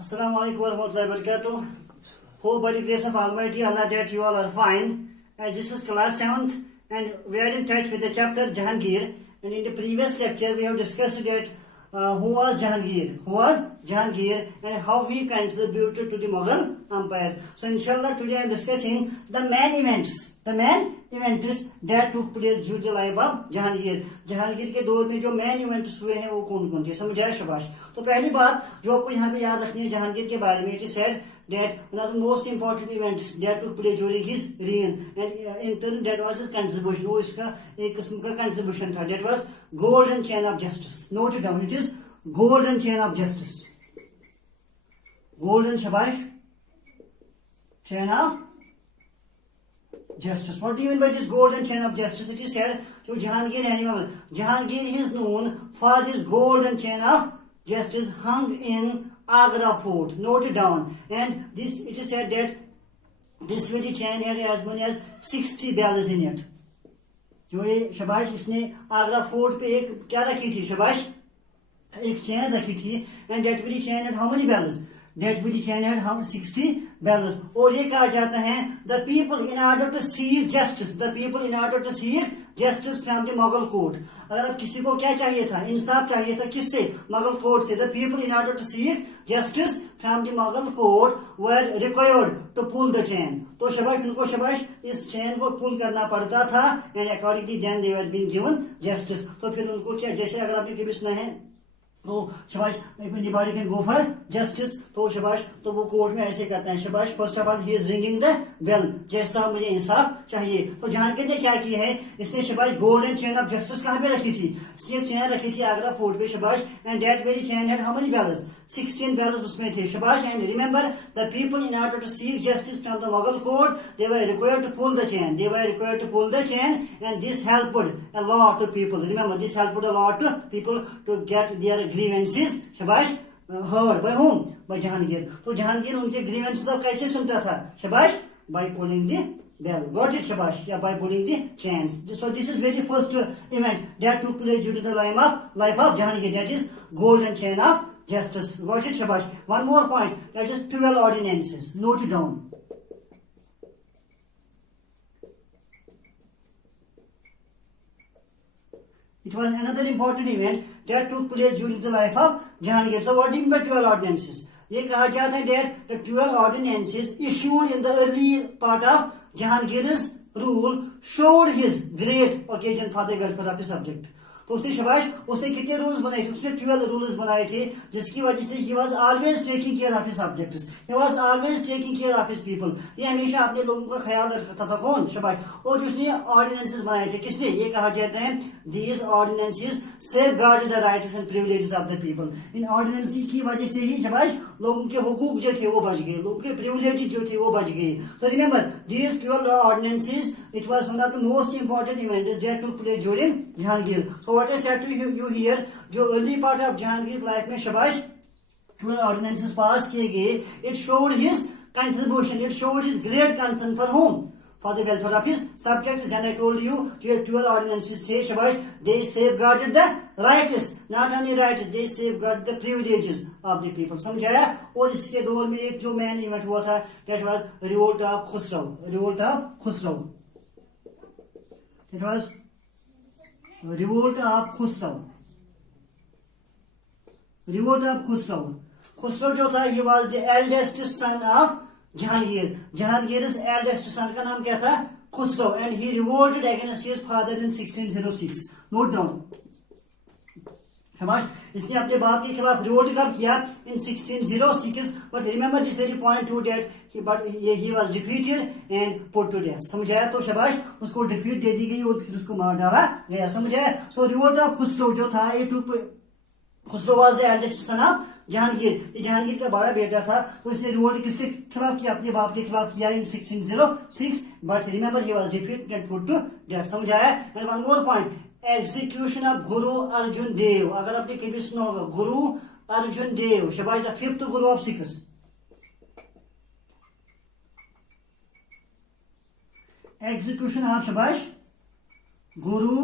Assalamu alaikum warahmatullahi wabarakatuh. Hope by the grace of Almighty Allah that you all are fine. This is class 7th and we are in touch with the chapter Jahangir. And in the previous lecture we have discussed that who was Jahangir and how he contributed to the Mughal Empire. So inshallah today I am discussing the main events that took place during the life of Jahangir. Jahangir के दौर में जो main events हुए हैं वो कौन कौन थे समझाए शाबाश। तो पहली बात जो आपको यहाँ पे याद रखनी है जहांगीर के बारे में, it is said that one of the most important events that took place during his reign and in turn that was his contribution, वो इसका एक किस्म का contribution था, that was golden chain of justice. Note it down, it is golden chain of justice. Golden shabash chain of justice. What do you mean by this golden chain of justice? It is said to Jahangir is known for his golden chain of justice hung in Agra fort. Note it down. And this it is said that this very chain had as many as 60 bells in it. जो ये शबाश इसने Agra fort पे एक क्या रखी थी शबाश, एक चैन रखी थी, and that very chain had how many bells? That very chain had how 60 bells. और ये कहा जाता है the people in order to seek justice, the people in order to seek justice from the Mughal court. अगर अब किसी को क्या चाहिए था, इंसाफ चाहिए था किससे, मुगल कोर्ट से. The people in order to seek justice from the Mughal court were required to pull the chain. तो शबाश उनको शबाश इस चैन को पुल करना पड़ता था and accordingly then they were being given justice. तो फिर उनको क्या, जैसे अगर आपने कभी सुना है तो शबाश anybody can go for justice, तो शबाश तो वो कोर्ट में ऐसे करते हैं शबाश first of all he is ringing the bell, जैसा मुझे इंसाफ चाहिए. तो जहांगीर ने क्या किया है, इसने शबाश गोल्डन चेन ऑफ जस्टिस कहाँ पे रखी थी, सिर्फ चेन रखी थी आगरा फोर्ट पे शबाश. And that very chain had how many bells, 16 bells उसमें थे शबाश. And remember the people in order to seek justice from the Mughal court they were required to pull the chain, they were required to pull the chain and this helped a lot to people. Remember this helped a lot to people to get their grievances शबाश heard by whom, by Jahangir. तो जहांगीर उनके grievances अब कैसे सुनता था शबाश, by pulling the bell. Got it shabash? Yeah, by pulling the chains. So this is very first event that took place during the life of Jahangir, that is golden chain of justice. Got it shabash? One more point, that is 12 ordinances. Note it down. It was another important event that took place during the life of Jahangir. So what do you mean by 12 ordinances? ये कहा जाता है that the 12 ordinances issued in the early part of Jahangir's rule showed his great occasion for the welfare of his subject. तो उसने शबाश उसने कितने rules बनाए थे, उसने 12 रूल्स बनाए थे जिसकी वजह से he was always taking care of his subjects, he was always taking care of his people. ये हमेशा अपने लोगों का ख्याल रखता था कौन शबाश. और उसने ऑर्डिनेंसेस बनाए थे किसने, ये कहा जाता है these ordinances safeguarded the rights and privileges of the people. इन ऑर्डिनेंस की वजह से ही शबाश लोगों के हुकूक जो थे वो बच गए, लोगों के प्रिविलेज जो थे वो बच गए. So remember these 12 ordinances, it was one of the most important events that took place during Jahangir. So what I said to you here, जो early part of Jahangir life में शबाश 12 ordinances पास किए गए, it showed his contribution, it showed his great concern for whom, for the welfare of his subjects. And I told you 12 ordinances थे शबाश, they safeguarded the rights, not only rights, they safeguarded the privileges of the people. समझाया. और इसके दौर में एक जो main event हुआ था, that was revolt of Khusrau, revolt of Khusrau. It was revolt of Khusrau. Revolt of Khusrau. Khusrau जो था, he was the eldest son of Jahangir. Jahangir's eldest son का नाम क्या था, Khusrau, and he revolted against his father in 1606. Note down. शबाश इसने अपने बाप के खिलाफ रिवोल्ट कब किया, in 1606. But remember this very point too that he was defeated and put to death. समझाया. तो शबाश उसको डिफीट दे दी गई और फिर उसको मार डाला गया. समझाया. So revolt of Khusrau जो था, ये Khusrau was the eldest son of Jahangir. ये जहांगीर का बड़ा बेटा था. तो इसने रिवोल्ट किसके खिलाफ किया, अपने बाप के खिलाफ किया in 1606. But remember he was defeated and put to death. समझाया. And one more point, execution of Guru Arjan Dev. अगर आपने कभी सुना होगा गुरु अर्जुन देव शबाश, the 5th Guru of six. execution of शबाश गुरु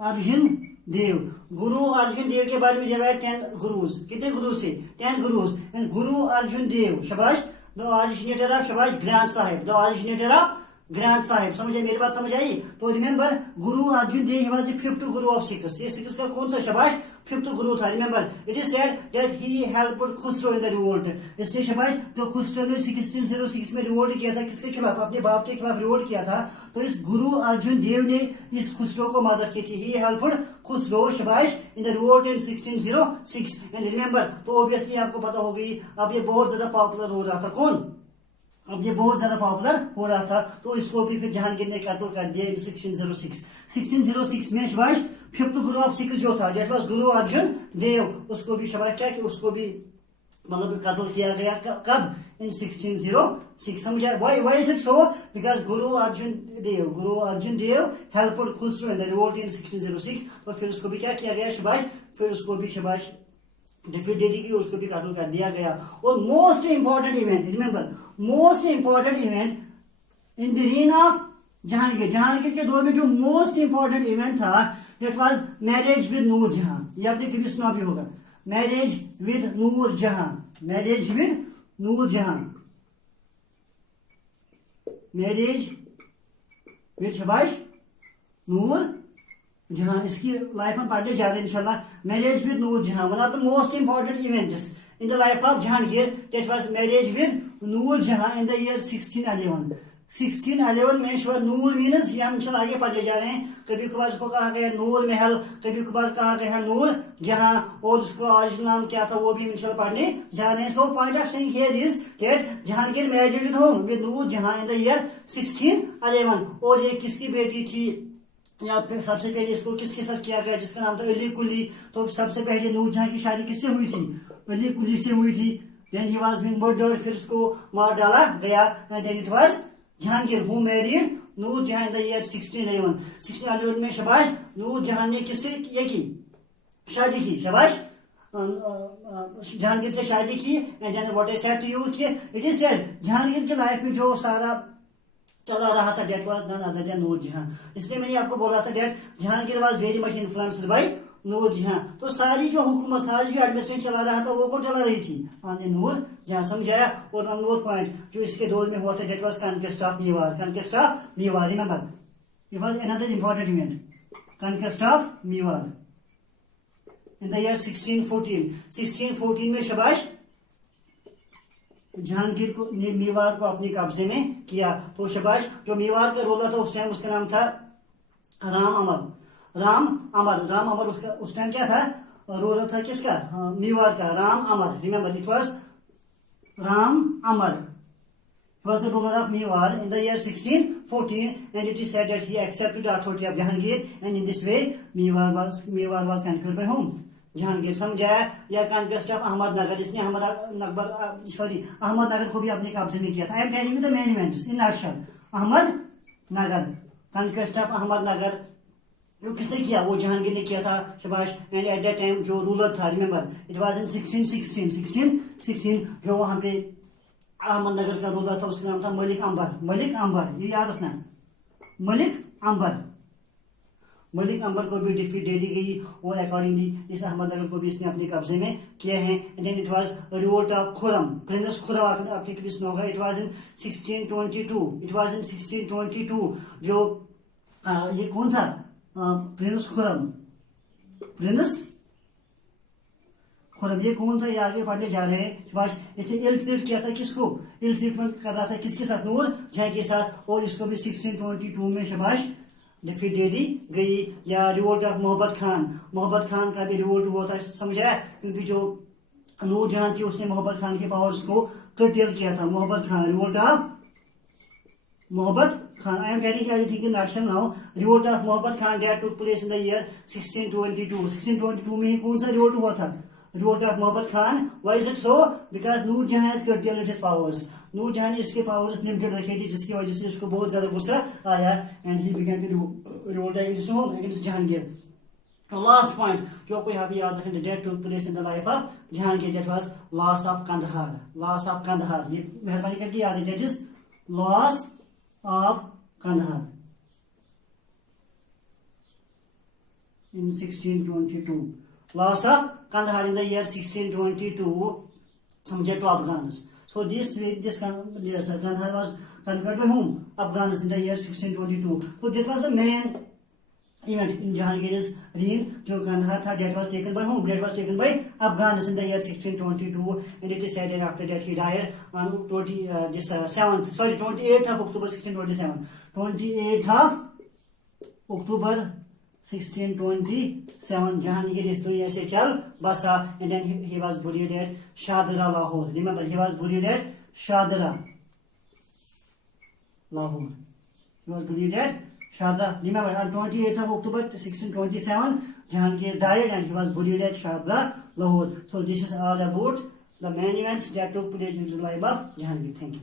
अर्जुन देव। गुरु अर्जुन देव के बारे में दिया है 10 गुरुज। कितने गुरुज थे? 10 गुरुज। एंड गुरु अर्जुन देव, शाबाश, द ऑरिजिनेटर ऑफ, शाबाश, grand Sahib, the originator of grand Sahib. समझे, मेरी बात समझ आई? तो remember, Guru Arjun Dev he was the 5th Guru of six. ये सिक्स का कौन सा? शाबाश, 5th गुरु था। Remember, it is said that he helped Khusrau in the revolt. इसलिए शाबाश, तो खुसरो ने 1606 में रिवोल्ट किया था, किसके खिलाफ? अपने बाप के खिलाफ रिवोल्ट किया था। तो इस गुरु अर्जुन देव ने इस खुसरो को मदद की थी। ही हेल्प्ड खुसरो, शाबाश, इन the revolt in 1606। And remember, तो ऑब्वियसली आपको पता होगी, अब ये बहुत ज्यादा पॉपुलर हो रहा था। कौन? अब ये बहुत ज्यादा पॉपुलर हो रहा था, तो इसको भी फिर जहांगीर ने कंट्रोल कर दिया इन 1606। 1606 में शाबाश 5th गुरु ऑफ सिक्स जो था, डेट वाज गुरु अर्जुन देव, उसको भी शाबाश क्या कि उसको भी मतलब कंट्रोल किया गया। कब? इन 1606। समझा? Why is it so? Because Guru Arjun Dev helped Khusrau in the revolt in 1606। तो फिर उसको भी क्या किया गया शाबाश, फिर उसको भी शाबाश डिफिडेटी की, उसको भी कंट्रोल कर दिया गया। और most important event, remember, most important event in the rain of Jahangir. Jahangir के दौर में जो मोस्ट इंपॉर्टेंट इवेंट था, that was marriage with Nur जहां। ये आपने कभी सुना भी होगा, मैरिज विद नूर जहां, मैरिज विद नूर जहां, मैरिज विद शाबाश नूर जहां। इसकी लाइफ में पढ़ने जा रहे हैं इंशाल्लाह। Marriage with Nur Jahan, one of the most important events in the life of Jahangir, that was marriage with Nur Jahan in the year 1611। 1611 में शायद नूर मीन्स, ये हम इंशाल्लाह आगे पढ़ने जा रहे हैं। कभी कभार उसको कहा गया नूर महल, कभी कभार कहा गया नूर जहां, और उसको ओरिजिनल नाम क्या था वो भी हम इंशाल्लाह पढ़ने जा रहे हैं। So point of saying here is that Jahangir married with whom, with Nur Jahan in the year 1611। और ये किसकी बेटी थी? या फिर सबसे पहले इसको किसके साथ किया गया, जिसका नाम था अली कुली। तो सबसे पहले नूर जहां की शादी किससे हुई थी? अली कुली से हुई थी। Then he was being murdered, फिर उसको मार डाला गया। And then it was Jahangir who married Nur Jahan in the year 1611। 1611 में शाबाश नूर जहां ने किससे ये की? शादी की, शाबाश, जहांगीर से शादी की। And then what I said to you कि इट इज सेड जहांगीर की लाइफ में जो सारा चला रहा था, that was none other than Nur Jahan. इसलिए मैंने आपको बोला था that Jahangir was very much influenced by Nur Jahan. तो सारी जो हुकूमत, सारी जो एडमिनिस्ट्रेशन चला रहा था, वो कौन चला रही थी? नूर जहां। समझाया? और वन मोर पॉइंट जो इसके दौर में हुआ था, that was conquest of Mewar, conquest of Mewar. Remember, it was another important event, conquest of Mewar in the year 1614। 1614 में शाबाश जहांगीर को ने मेवाड़ को अपने कब्जे में किया। तो शाबाश जो मेवाड़ का रोला था उस टाइम, उसका नाम था राम अमर। राम अमर उसका उस टाइम क्या था? रोला था किसका? मेवाड़ का, Ram Amar. Remember, it was Ram Amar was the ruler of Mewar in the year 1614, and it is said that he accepted the authority of Jahangir, and in this way Mewar was conquered by whom? Jahangir. समझाया? या conquest of Ahmednagar, इसने अहमदनगर को भी अपने कब्जे में किया था। आई am telling you the main events in nutshell. Ahmednagar, conquest of Ahmednagar जो किसने किया? वो जहांगीर ने किया था, शाबाश। एंड एट दैट टाइम जो रूलर था, रिमेंबर, इट वाज इन 1616 जो वहां पे अहमदनगर का रूलर था, उसका नाम था मलिक अंबर। ये याद रखना, मलिक अंबर को भी डिफीट दे दी गई, और अकॉर्डिंगली इस अहमदनगर को भी इसने अपने कब्जे में किया है। And then it was revolt of Khurram, prince Khurram आपने कभी सुना होगा। इट वाज इन 1622 जो ये कौन था? प्रिंस खुरम, ये कौन था? ये आगे पढ़ने जा रहे हैं। शाबाश, इसने इल ट्रीट किया था, किसको? इल ट्रीटमेंट कर रहा था किसके साथ? नूर जहां के साथ। और इसको भी 1622 में शाबाश डिफीट दे दी गई। या रिवोल्ट ऑफ मोहब्बत खान का भी रिवोल्ट हुआ था। समझाया? क्योंकि जो नूर जहां थी उसने मोहब्बत खान के पावर्स को कर्टेल किया था। मोहब्बत Khan, revolt of Mohabbat Khan. I am telling everything in nutshell now. Revolt of Mohabbat Khan that took place in the year 1622। 1622 में कौन सा रिवोल्ट हुआ था? Revolt of Mohabbat Khan. Why is it so? Because Nur Jahan has curtailed his powers. Nur Jahan ने इसके पावर्स लिमिटेड रखे थे, जिसकी वजह से इसको बहुत ज्यादा गुस्सा आया, and he began to revolt against whom, against Jahangir. Last point जो आपको यहाँ पे याद रखें, that took place in the life of Jahangir, that was loss of Kandahar. ये मेहरबानी करके याद है, that is loss of Kandahar. in 1622. Loss of Kandahar in the year 1622, subject to Afghans. So this Kandahar was conquered by whom? Afghans in the year 1622. So that was the main event in Jahangir's reign. जो Kandahar था, that was taken by whom? That was taken by Afghans in the year 1622, and it is said that after that he died on 28th of October 1627. 28th of October 1627, Jahangir is दुनिया से चल बसा, and then he was buried at Shadra, Lahore. Remember, he was buried at Shadra, Lahore. He was buried at Shadra. Remember, on 28th of October 1627, Jahangir died and he was buried at Shadra, Lahore. So this is all about the main events that took place in the life of Jahangir. Thank you.